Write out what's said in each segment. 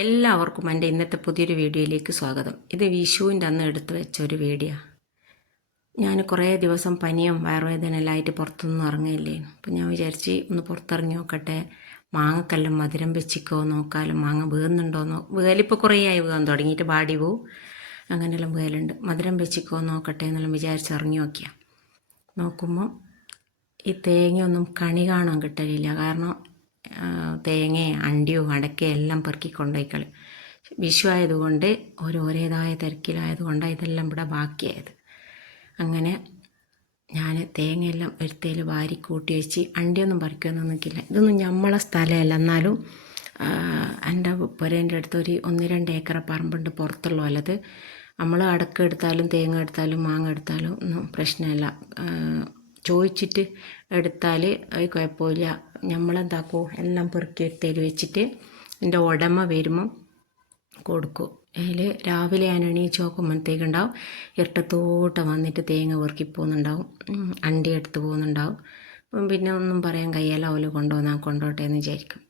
എല്ലാവർക്കും എൻ്റെ ഇന്നത്തെ പുതിയൊരു വീഡിയോയിലേക്ക് സ്വാഗതം. ഇത് വിഷുവിൻ്റെ അന്ന് എടുത്തു വെച്ച ഒരു വീഡിയോ. ഞാൻ കുറേ ദിവസം പനിയും വയറുവേദനയെല്ലാം ആയിട്ട് പുറത്തൊന്നും ഇറങ്ങിയില്ലേ. അപ്പം ഞാൻ വിചാരിച്ച് ഒന്ന് പുറത്തിറങ്ങി നോക്കട്ടെ, മാങ്ങക്കെല്ലാം മധുരം വെച്ചിക്കോ നോക്കാലും, മാങ്ങ വീഴുന്നുണ്ടോയെന്നോ. വീകലിപ്പോൾ കുറേ ആയി വീകാൻ തുടങ്ങിയിട്ട് ബാടി പോവും, അങ്ങനെയെല്ലാം വീകലുണ്ട്. മധുരം വെച്ചിക്കോ നോക്കട്ടെ എന്നെല്ലാം വിചാരിച്ച് ഇറങ്ങി നോക്കിയാൽ നോക്കുമ്പോൾ ഈ തേങ്ങയൊന്നും കണി കാണാൻ കിട്ടലില്ല. കാരണം തേങ്ങ അണ്ടിയും അടക്കയും എല്ലാം പെറുക്കി കൊണ്ടുപോയിക്കളി. വിഷു ആയതുകൊണ്ട് ഓരോരേതായ തിരക്കിലായതുകൊണ്ടാണ് ഇതെല്ലാം ഇവിടെ ബാക്കിയായത്. അങ്ങനെ ഞാൻ തേങ്ങയെല്ലാം എടുത്തതിൽ വാരി കൂട്ടി വെച്ച് അണ്ടിയൊന്നും പറിക്കുമെന്ന് നിൽക്കില്ല. ഇതൊന്നും നമ്മളെ സ്ഥലമല്ല, എന്നാലും എൻ്റെ പുരേൻ്റെ അടുത്ത് ഒരു 1-2 ഏക്കർ പറമ്പുണ്ട് പുറത്തുള്ള പോലത്. നമ്മൾ അടക്ക എടുത്താലും തേങ്ങ എടുത്താലും മാങ്ങ എടുത്താലും ഒന്നും പ്രശ്നമില്ല. ചോദിച്ചിട്ട് എടുത്താൽ അത് കുഴപ്പമില്ല. നമ്മളെന്താക്കൂ, എല്ലാം പെറുക്കി എടുത്തതിൽ വെച്ചിട്ട് എൻ്റെ ഉടമ വരുമ്പം കൊടുക്കും. അതിൽ രാവിലെ ഞാൻ എണീച്ച് നോക്കുമ്പോഴത്തേക്കുണ്ടാവും ഇരട്ടത്തോട്ടം വന്നിട്ട് തേങ്ങ പെറുക്കി പോകുന്നുണ്ടാവും, അണ്ടി എടുത്ത് പോകുന്നുണ്ടാവും. പിന്നെ ഒന്നും പറയാൻ കഴിയില്ല, ഓല് കൊണ്ടുപോട്ടെ എന്ന് വിചാരിക്കും.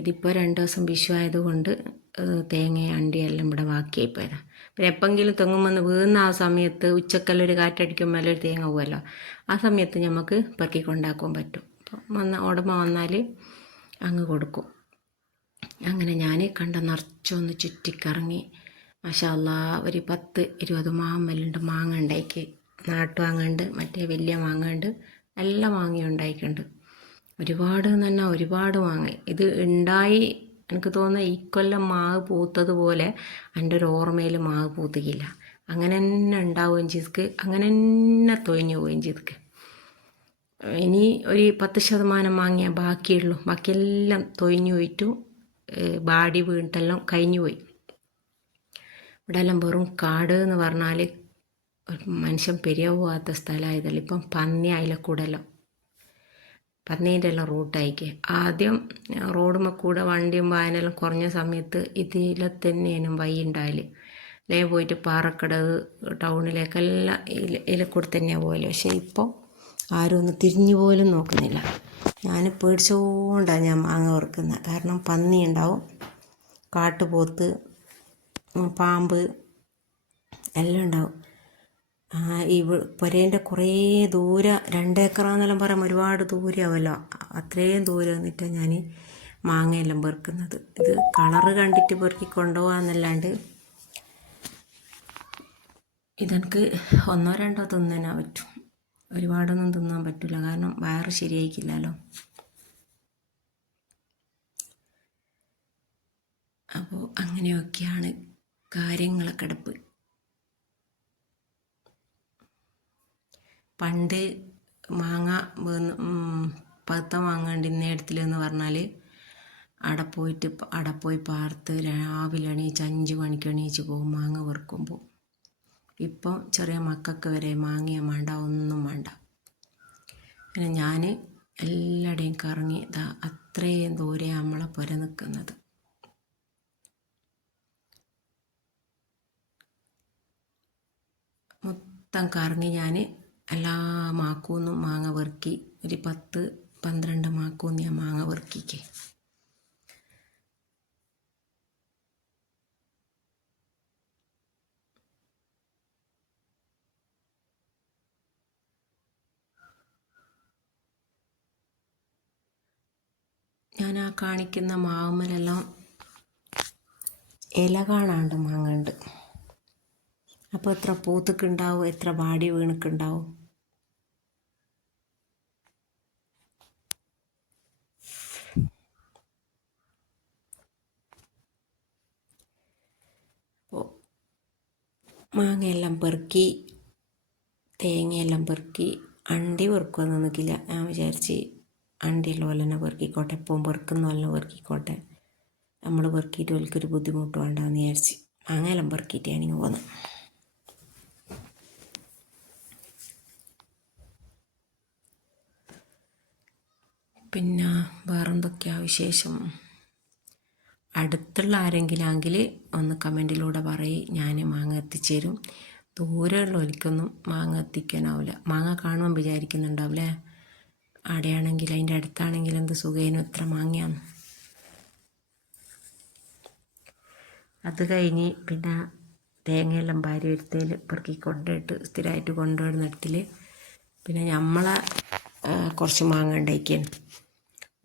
ഇതിപ്പോൾ 2 ദിവസം വിഷു ആയതുകൊണ്ട് തേങ്ങ അണ്ടിയെല്ലാം ഇവിടെ ബാക്കിയായി പോയതാണ്. പിന്നെ എപ്പെങ്കിലും തെങ്ങുമെന്ന് വീഴുന്ന ആ സമയത്ത് ഉച്ചക്കെല്ലാം ഒരു കാറ്റടിക്കുമ്പോൾ ഒരു തേങ്ങ പോകുമല്ലോ, ആ സമയത്ത് നമുക്ക് പെറുക്കി കൊണ്ടാക്കാൻ പറ്റും. അപ്പം ഉടമ വന്നാൽ അങ്ങ് കൊടുക്കും. അങ്ങനെ ഞാൻ കണ്ട നിറച്ചൊന്ന് ചുറ്റിക്കറങ്ങി. മാഷാ അല്ലാ, ഒരു 10-20 മാങ്ങലുണ്ട്. മാങ്ങ ഉണ്ടായിക്ക്, നാട്ടുമാങ്ങയുണ്ട്, മറ്റേ വലിയ മാങ്ങയുണ്ട്, എല്ലാ മാങ്ങയും ഉണ്ടായിക്കുണ്ട്. ഒരുപാട് തന്നെ ഒരുപാട് മാങ്ങ. ഇത് ഉണ്ടായി എനിക്ക് തോന്നുന്നത് ഇക്കൊല്ലം മാവ് പൂത്തതുപോലെ എൻ്റെ ഒരു ഓർമ്മയിൽ മാവ് പൂത്തിക്കില്ല. അങ്ങനെ തന്നെ ഉണ്ടാവുകയും ചെയ്തക്ക്, അങ്ങനെ തന്നെ തൊഴിഞ്ഞു പോവുകയും ചെയ്തക്ക്. ഇനി ഒരു 10% മാങ്ങിയാൽ ബാക്കിയുള്ളൂ. ബാക്കിയെല്ലാം തൊഴിഞ്ഞു പോയിട്ടു ബാടി വീണിട്ടെല്ലാം കഴിഞ്ഞു പോയി. ഇവിടെ എല്ലാം വെറും കാട് എന്ന് പറഞ്ഞാൽ മനുഷ്യൻ പെരിയ പോകാത്ത സ്ഥലമായതല്ല. ഇപ്പം പന്നി അയിലക്കൂടെല്ലാം, പന്നീൻ്റെ എല്ലാം റൂട്ടായിക്ക്. ആദ്യം റോഡുമ്മ കൂടെ വണ്ടിയും വായനെല്ലാം കുറഞ്ഞ സമയത്ത് ഇതിലെ തന്നെയാണ് വഴി ഉണ്ടായാൽ പോയിട്ട് പാറക്കടവ് ടൗണിലേക്കെല്ലാം ഇതിലെക്കൂടെ തന്നെയാണ് പോകല്. പക്ഷേ ഇപ്പോൾ ആരും ഒന്ന് തിരിഞ്ഞു പോലും നോക്കുന്നില്ല. ഞാൻ പേടിച്ചുകൊണ്ടാണ് ഞാൻ മാങ്ങ വറുക്കുന്നത്. കാരണം പന്നി ഉണ്ടാവും, കാട്ടുപോത്ത്, പാമ്പ് എല്ലാം ഉണ്ടാവും. ഈ പുരേൻ്റെ കുറേ ദൂരം 2 ഏക്കറാന്നെല്ലാം പറയാം, ഒരുപാട് ദൂരമാവല്ലോ. അത്രയും ദൂരം വന്നിട്ടാണ് ഞാൻ മാങ്ങയെല്ലാം പെറുക്കുന്നത്. ഇത് കളറ് കണ്ടിട്ട് പെറുക്കി കൊണ്ടുപോകാമെന്നല്ലാണ്ട് ഇതെനിക്ക് 1-2 തിന്നാൻ പറ്റും, ഒരുപാടൊന്നും തിന്നാൻ പറ്റില്ല. കാരണം വയറ് ശരിയായിക്കില്ലല്ലോ. അപ്പോൾ അങ്ങനെയൊക്കെയാണ് കാര്യങ്ങളെ കിടപ്പ്. പണ്ട് മാങ്ങ പഴുത്ത മാങ്ങ ഉണ്ട് ഇന്നേടത്തിലെന്ന് പറഞ്ഞാൽ അവിടെ പോയി പാർത്ത് രാവിലെ എണീച്ച് 5 മണിക്ക് എണീച്ച് പോകും മാങ്ങ പെറുക്കുമ്പോൾ. ഇപ്പം ചെറിയ മക്കൾക്ക് വരെ മാങ്ങയും വേണ്ട, ഒന്നും വേണ്ട. പിന്നെ ഞാൻ എല്ലായിടെയും കറങ്ങി അത്രയും ദൂരെ നമ്മളെ പുര നിൽക്കുന്നത്. മൊത്തം കറങ്ങി ഞാൻ എല്ലാ മാക്കൂന്നും മാങ്ങ പെറുക്കി. ഒരു 10-12 മാക്കൂന്ന് ഞാൻ മാങ്ങ പെറുക്കിക്ക്. ഞാൻ ആ കാണിക്കുന്ന മാവുമ്മലെല്ലാം ഇല കാണാണ്ട് മാങ്ങുണ്ട്. അപ്പോൾ എത്ര പൂത്തുക്കുണ്ടാവും, എത്ര ബാടി വീണുക്കുണ്ടാവും. അപ്പോൾ മാങ്ങയെല്ലാം പെറുക്കി, തേങ്ങയെല്ലാം പെറുക്കി. അണ്ടി പെറുക്കുമെന്ന് നിൽക്കില്ല. ഞാൻ വിചാരിച്ച് അണ്ടിയുള്ള പോലെ തന്നെ പെറുക്കിക്കോട്ടെ, എപ്പം പെറുക്കുന്ന പോലെ പെറുക്കിക്കോട്ടെ, നമ്മൾ പെറുക്കിയിട്ട് വലിക്കൊരു ബുദ്ധിമുട്ട് വേണ്ടാന്ന് വിചാരിച്ച് മാങ്ങയെല്ലാം പെറുക്കിയിട്ട് ഞാനിങ്ങ് പോന്നു. പിന്നെ വേറെന്തൊക്കെയാണ് വിശേഷം? അടുത്തുള്ള ആരെങ്കിലും ആണെങ്കിൽ ഒന്ന് കമൻറ്റിലൂടെ പറയും, ഞാൻ മാങ്ങ എത്തിച്ചു തരും. ദൂരമുള്ള ഒരിക്കൊന്നും മാങ്ങ എത്തിക്കാനാവില്ല. മാങ്ങ കാണുമ്പം വിചാരിക്കുന്നുണ്ടാവില്ലേ, അവിടെയാണെങ്കിൽ അതിൻ്റെ അടുത്താണെങ്കിൽ എന്ത് സുഖേനും എത്ര മാങ്ങയാന്ന്. അത് കഴിഞ്ഞ് പിന്നെ തേങ്ങയെല്ലാം ഭാര്യ ഒരുത്തേൽ പെറുക്കി കൊണ്ടുപോയിട്ട് സ്ഥിരമായിട്ട് കൊണ്ടുവരുന്നിടത്തിൽ പിന്നെ നമ്മളെ കുറച്ച് മാങ്ങ ഉണ്ടാക്കിയാണ്.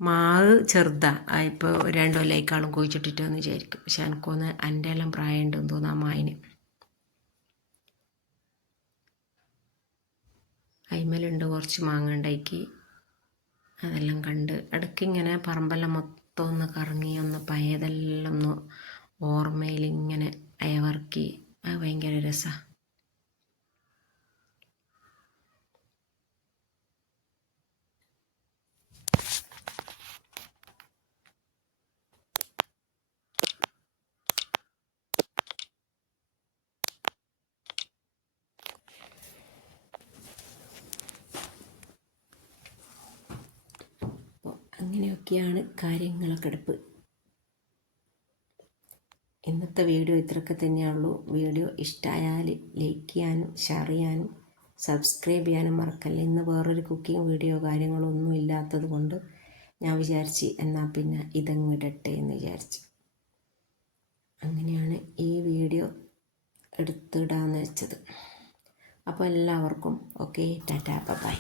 മാവ് ചെറുതാ, ഇപ്പോൾ 2 കൊല്ലത്തേക്കാളും കുഴിച്ചിട്ടിട്ടെന്ന് വിചാരിക്കും. പക്ഷെ എനിക്കൊന്ന് എൻ്റെ എല്ലാം പ്രായമുണ്ടെന്ന് തോന്നുന്നു ആ മാവിന്. അയിമലുണ്ട് കുറച്ച് മാങ്ങ ഉണ്ടാക്കി. അതെല്ലാം കണ്ട് ഇടയ്ക്കിങ്ങനെ പറമ്പെല്ലാം മൊത്തം ഒന്ന് കറങ്ങി ഒന്ന് പഴയതെല്ലാം ഒന്ന് ഓർമ്മയിൽ ഇങ്ങനെ അയവർക്കി. അത് ഭയങ്കര രസമാണ്. അങ്ങനെയൊക്കെയാണ് കാര്യങ്ങളൊക്കെ കിടപ്പ്. ഇന്നത്തെ വീഡിയോ ഇത്രയൊക്കെ തന്നെയുള്ളൂ. വീഡിയോ ഇഷ്ടമായാൽ ലൈക്ക് ചെയ്യാനും ഷെയർ ചെയ്യാനും സബ്സ്ക്രൈബ് ചെയ്യാനും മറക്കല്ല. ഇന്ന് വേറൊരു കുക്കിംഗ് വീഡിയോ കാര്യങ്ങളോ ഒന്നും ഇല്ലാത്തത് കൊണ്ട് ഞാൻ വിചാരിച്ച് എന്നാൽ പിന്നെ ഇതങ്ങിടട്ടെ എന്ന് വിചാരിച്ചു. അങ്ങനെയാണ് ഈ വീഡിയോ എടുത്തിടാമെന്ന് വെച്ചത്. അപ്പോൾ എല്ലാവർക്കും ഓക്കെ, ടാറ്റാ ബൈ.